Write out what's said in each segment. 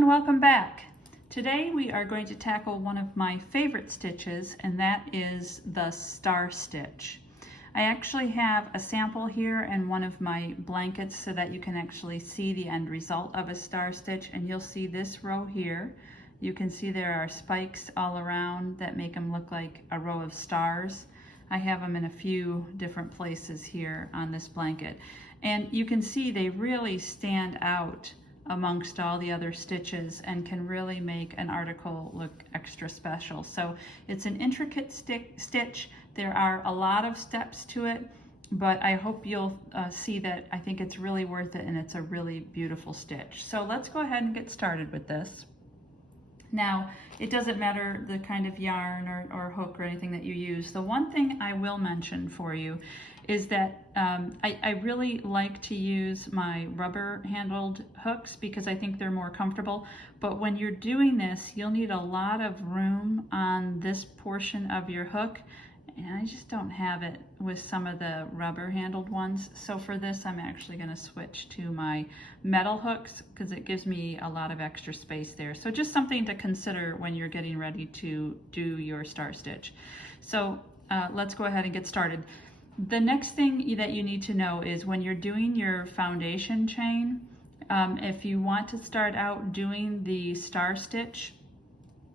everyone, welcome back. Today we are going to tackle one of my favorite stitches, and that is the star stitch. I actually have a sample here in one of my blankets so that you can actually see the end result of a star stitch, and you'll see this row here. You can see there are spikes all around that make them look like a row of stars. I have them in a few different places here on this blanket, and you can see they really stand out amongst all the other stitches and can really make an article look extra special. So it's an intricate stitch. There are a lot of steps to it, but I hope you'll see that I think it's really worth it and it's a really beautiful stitch. So let's go ahead and get started with this. Now, it doesn't matter the kind of yarn or hook or anything that you use. The one thing I will mention for you is that I really like to use my rubber handled hooks because I think they're more comfortable. But when you're doing this, you'll need a lot of room on this portion of your hook. And I just don't have it with some of the rubber handled ones. So for this, I'm actually going to switch to my metal hooks because it gives me a lot of extra space there. So just something to consider when you're getting ready to do your star stitch. So let's go ahead and get started. The next thing that you need to know is when you're doing your foundation chain, if you want to start out doing the star stitch,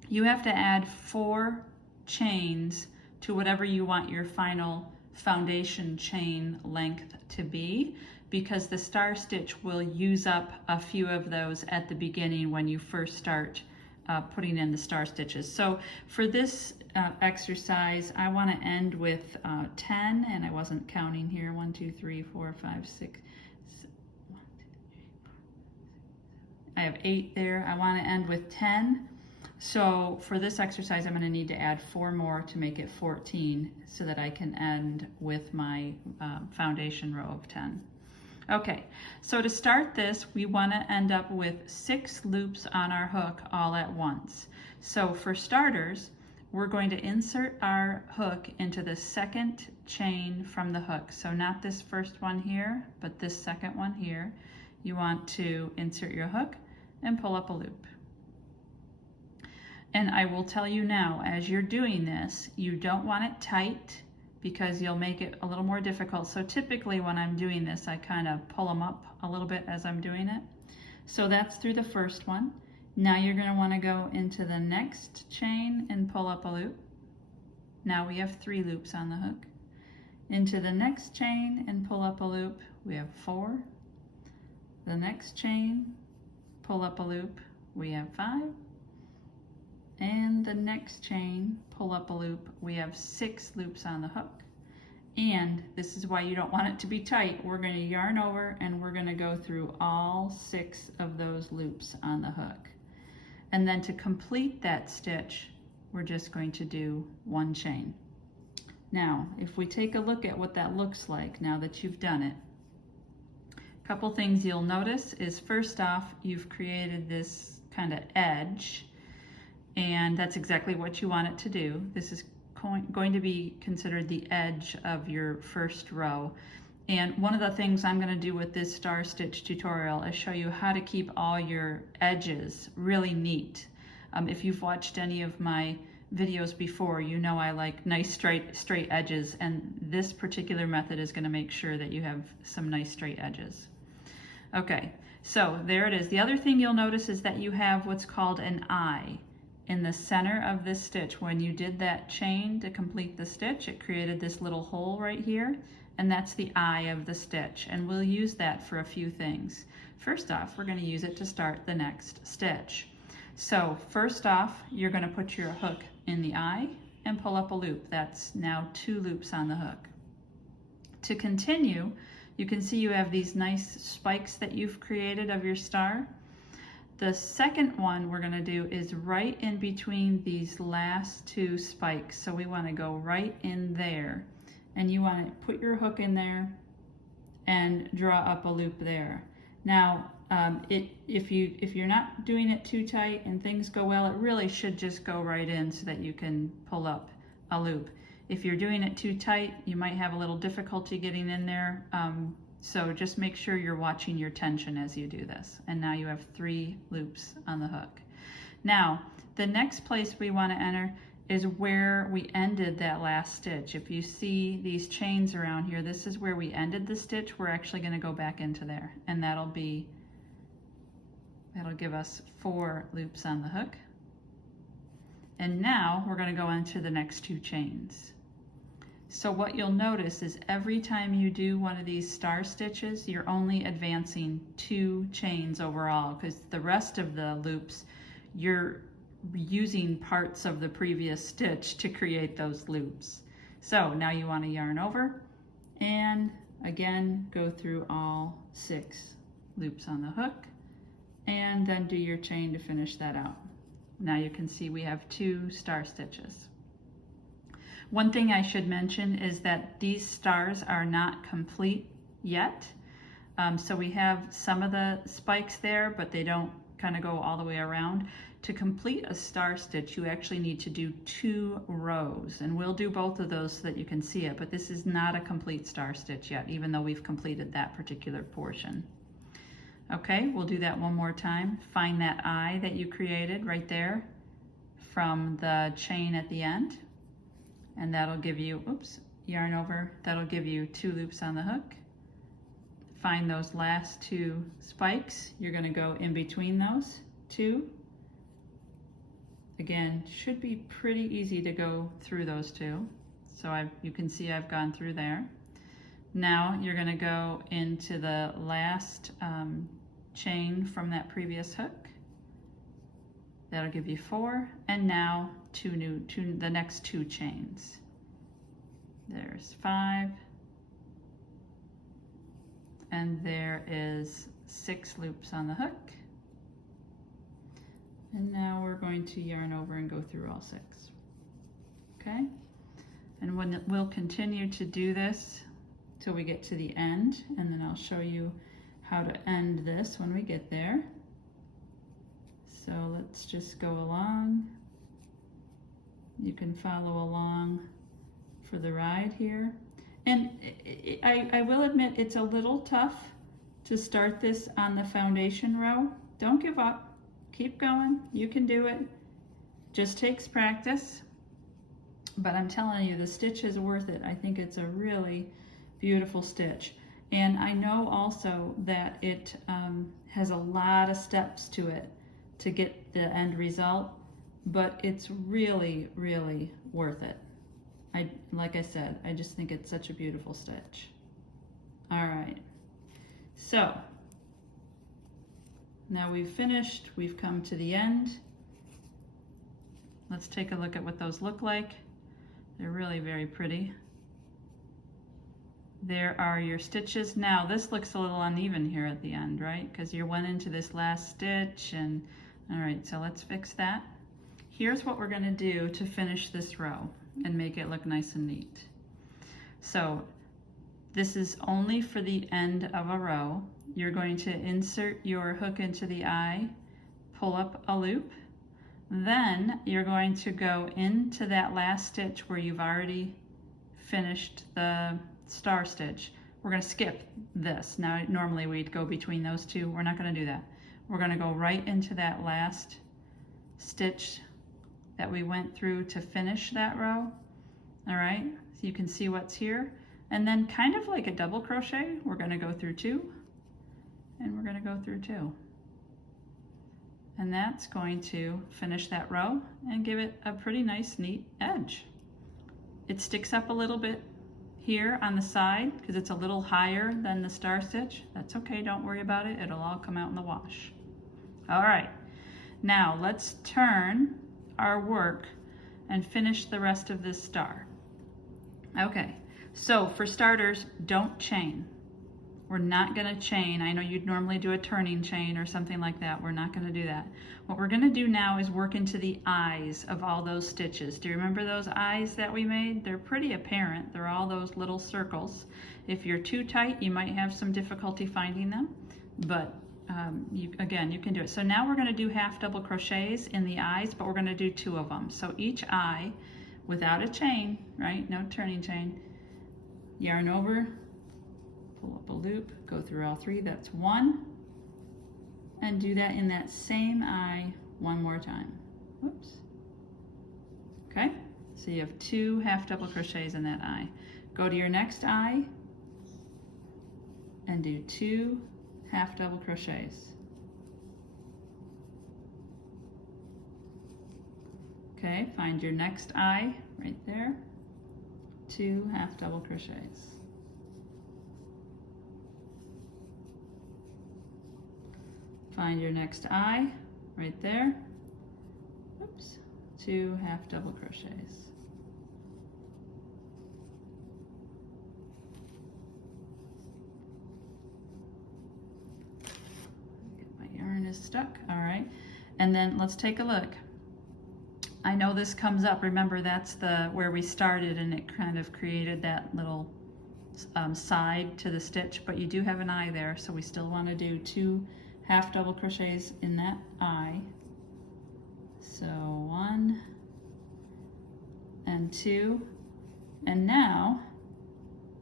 you have to add 4 chains to whatever you want your final foundation chain length to be, because the star stitch will use up a few of those at the beginning when you first start putting in the star stitches. So for this exercise, I want to end with 10, and I wasn't counting here, 1, 2, 3, 4, 5, 6, I have 8 there. I want to end with 10. So for this exercise, I'm going to need to add 4 more to make it 14 so that I can end with my foundation row of 10. Okay, so to start this, we want to end up with 6 loops on our hook all at once. So for starters, we're going to insert our hook into the second chain from the hook. So not this first one here, but this second one here. You want to insert your hook and pull up a loop. And I will tell you now, as you're doing this, you don't want it tight because you'll make it a little more difficult. So typically when I'm doing this, I kind of pull them up a little bit as I'm doing it. So that's through the first one. Now you're going to want to go into the next chain and pull up a loop. Now we have 3 loops on the hook. Into the next chain and pull up a loop. We have 4. The next chain, pull up a loop. We have 5. And the next chain, pull up a loop. We have 6 loops on the hook. And this is why you don't want it to be tight. We're going to yarn over and we're going to go through all 6 of those loops on the hook. And then to complete that stitch, we're just going to do 1 chain. Now, if we take a look at what that looks like now that you've done it, a couple things you'll notice is, first off, you've created this kind of edge. And that's exactly what you want it to do. This is going to be considered the edge of your first row. And one of the things I'm going to do with this star stitch tutorial is show you how to keep all your edges really neat. If you've watched any of my videos before, you know I like nice straight edges, and this particular method is going to make sure that you have some nice straight edges. Okay, so there it is. The other thing you'll notice is that you have what's called an eye in the center of this stitch. When you did that chain to complete the stitch, it created this little hole right here, and that's the eye of the stitch, and we'll use that for a few things. First off, we're going to use it to start the next stitch. So first off, you're going to put your hook in the eye and pull up a loop. That's now 2 loops on the hook. To continue, you can see you have these nice spikes that you've created of your star. The second one we're going to do is right in between these last 2 spikes. So we want to go right in there, and you want to put your hook in there and draw up a loop there. Now, if you're not doing it too tight and things go well, it really should just go right in so that you can pull up a loop. If you're doing it too tight, you might have a little difficulty getting in there. So just make sure you're watching your tension as you do this. And now you have 3 loops on the hook. Now, the next place we want to enter is where we ended that last stitch. If you see these chains around here, this is where we ended the stitch. We're actually going to go back into there, and that'll give us 4 loops on the hook. And now we're going to go into the next 2 chains. So what you'll notice is every time you do one of these star stitches, you're only advancing 2 chains overall, because the rest of the loops, you're using parts of the previous stitch to create those loops. So now you want to yarn over and again go through all 6 loops on the hook and then do your chain to finish that out. Now you can see we have 2 star stitches. One thing I should mention is that these stars are not complete yet. So we have some of the spikes there, but they don't kind of go all the way around. To complete a star stitch, you actually need to do 2 rows, and we'll do both of those so that you can see it, but this is not a complete star stitch yet, even though we've completed that particular portion. Okay, we'll do that one more time. Find that eye that you created right there from the chain at the end, and that'll give you, oops, yarn over, that'll give you 2 loops on the hook. Find those last 2 spikes. You're going to go in between those 2. Again, should be pretty easy to go through those 2. So you can see I've gone through there. Now you're going to go into the last chain from that previous hook. That'll give you 4, and now the next 2 chains. There's 5, and there is 6 loops on the hook. And now we're going to yarn over and go through all 6. Okay? And we'll continue to do this till we get to the end, and then I'll show you how to end this when we get there. So let's just go along. You can follow along for the ride here. And I will admit it's a little tough to start this on the foundation row. Don't give up. Keep going. You can do it. Just takes practice. But I'm telling you, the stitch is worth it. I think it's a really beautiful stitch. And I know also that it has a lot of steps to it to get the end result, but it's really, really worth it. Like I said, I just think it's such a beautiful stitch. All right, so now we've finished, we've come to the end. Let's take a look at what those look like. They're really very pretty. There are your stitches. Now this looks a little uneven here at the end, right? Because you went into this last stitch and, all right, so let's fix that. Here's what we're gonna do to finish this row and make it look nice and neat. So this is only for the end of a row. You're going to insert your hook into the eye, pull up a loop, then you're going to go into that last stitch where you've already finished the star stitch. We're going to skip this. Now normally we'd go between those 2. We're not going to do that. We're going to go right into that last stitch that we went through to finish that row. All right, so you can see what's here. And then kind of like a double crochet, we're going to go through 2, and we're going to go through 2. And that's going to finish that row and give it a pretty nice, neat edge. It sticks up a little bit here on the side because it's a little higher than the star stitch. That's okay, don't worry about it. It'll all come out in the wash. All right, now let's turn our work and finish the rest of this star. Okay, so for starters, don't chain. We're not going to chain. I know you'd normally do a turning chain or something like that. We're not going to do that. What we're going to do now is work into the eyes of all those stitches. Do you remember those eyes that we made? They're pretty apparent. They're all those little circles. If you're too tight, you might have some difficulty finding them, but again, you can do it. So now we're going to do half double crochets in the eyes, but we're going to do 2 of them. So each eye, without a chain, right? No turning chain. Yarn over, pull up a loop, go through all three, that's one, and do that in that same eye one more time. Whoops. Okay, so you have 2 half double crochets in that eye. Go to your next eye and do 2 half double crochets. Okay, find your next eye right there, 2 half double crochets. Find your next eye right there. Oops, 2 half double crochets. My yarn is stuck. All right, and then let's take a look. I know this comes up. Remember, that's where we started, and it kind of created that little side to the stitch, but you do have an eye there, so we still want to do 2 half double crochets in that eye. So 1 and 2, and now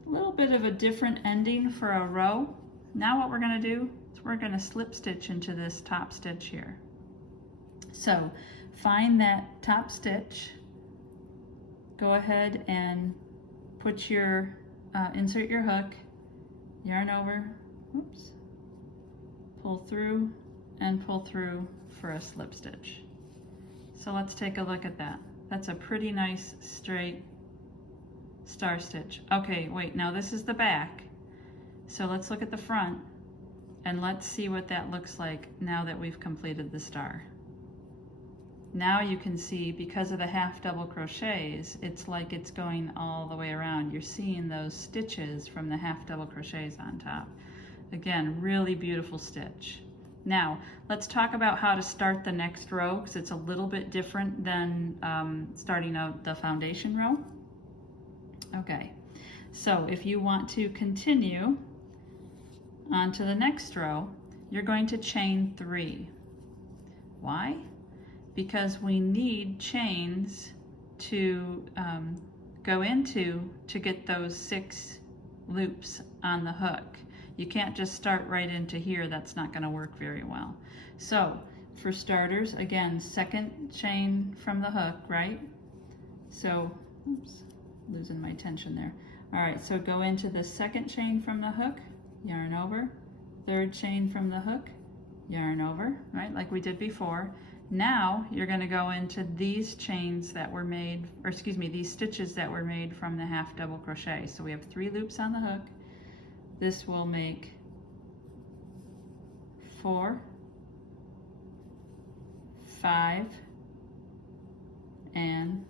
a little bit of a different ending for a row. Now what we're going to do is we're going to slip stitch into this top stitch here. So find that top stitch, go ahead and put your insert your hook, yarn over, oops, pull through and pull through for a slip stitch. So let's take a look at that. That's a pretty nice straight star stitch. Okay, wait, now this is the back. So let's look at the front and let's see what that looks like now that we've completed the star. Now you can see, because of the half double crochets, it's like it's going all the way around. You're seeing those stitches from the half double crochets on top. Again, really beautiful stitch. Now, let's talk about how to start the next row, because it's a little bit different than starting out the foundation row. Okay, so if you want to continue on to the next row, you're going to chain 3. Why? Because we need chains to go into to get those 6 loops on the hook. You can't just start right into here. That's not going to work very well. So for starters, again, second chain from the hook, right? So, oops, losing my tension there. All right, so go into the second chain from the hook, yarn over, third chain from the hook, yarn over, right, like we did before. Now you're going to go into these chains that were made, or excuse me, these stitches that were made from the half double crochet. So we have 3 loops on the hook. This will make 4, 5, and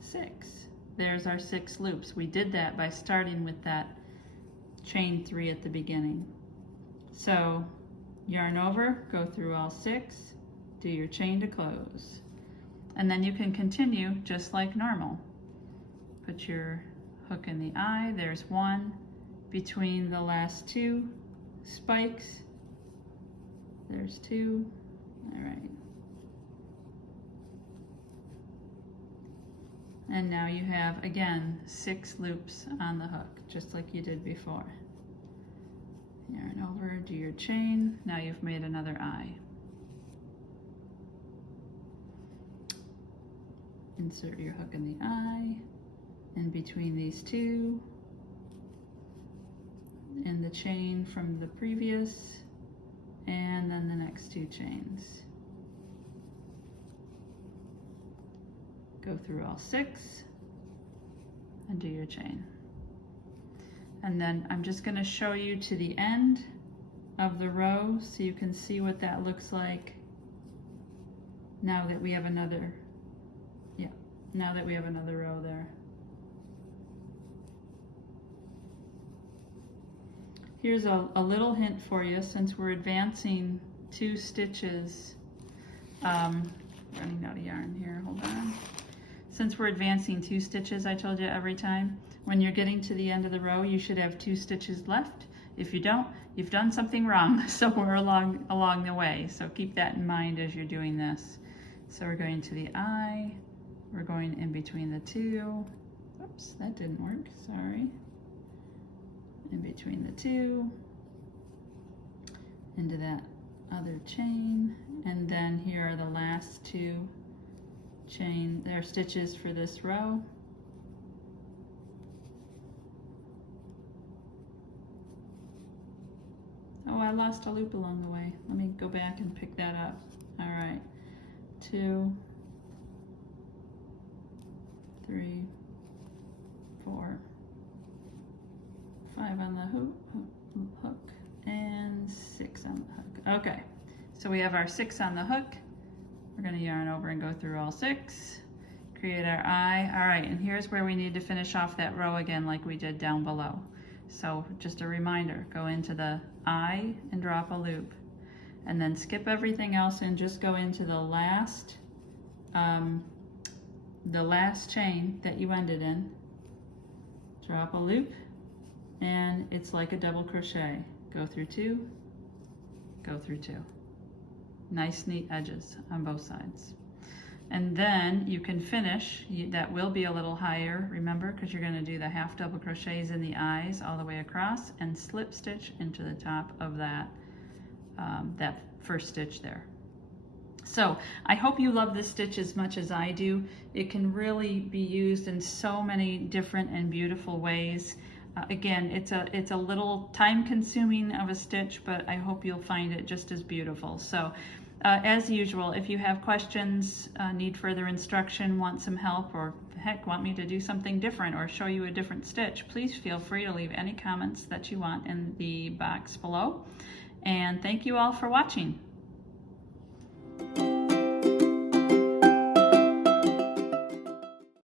6. There's our 6 loops. We did that by starting with that chain 3 at the beginning. So yarn over, go through all 6, do your chain to close, and then you can continue just like normal. Put your hook in the eye, there's 1 between the last 2 spikes, there's 2, all right. And now you have, again, 6 loops on the hook, just like you did before. Yarn over, do your chain, now you've made another eye. Insert your hook in the eye, in between these 2, and the chain from the previous, and then the next 2 chains. Go through all 6 and do your chain. And then I'm just going to show you to the end of the row so you can see what that looks like now that we have another, now that we have another row there. Here's a little hint for you, since we're advancing 2 stitches, running out of yarn here, hold on. Since we're advancing 2 stitches, I told you every time, when you're getting to the end of the row, you should have 2 stitches left. If you don't, you've done something wrong somewhere along the way. So keep that in mind as you're doing this. So we're going to the eye, we're going in between the 2. Oops, that didn't work, sorry. in between the two, into that other chain, and then here are the last two stitches for this row. Oh, I lost a loop along the way. Let me go back and pick that up. All right, 2, 3, 4, 5 on the hook, and 6 on the hook. Okay, so we have our 6 on the hook. We're going to yarn over and go through all 6, create our eye. All right, and here's where we need to finish off that row again like we did down below. So just a reminder, go into the eye and drop a loop, and then skip everything else and just go into the last chain that you ended in, drop a loop, and it's like a double crochet. Go through 2, go through 2. Nice neat edges on both sides. And then you can finish, that will be a little higher, remember, because you're going to do the half double crochets in the eyes all the way across and slip stitch into the top of that that first stitch there. So I hope you love this stitch as much as I do. It can really be used in so many different and beautiful ways. Again, it's a little time consuming of a stitch, but I hope you'll find it just as beautiful. So as usual, if you have questions, need further instruction, want some help, or heck, want me to do something different or show you a different stitch, please feel free to leave any comments that you want in the box below. And thank you all for watching.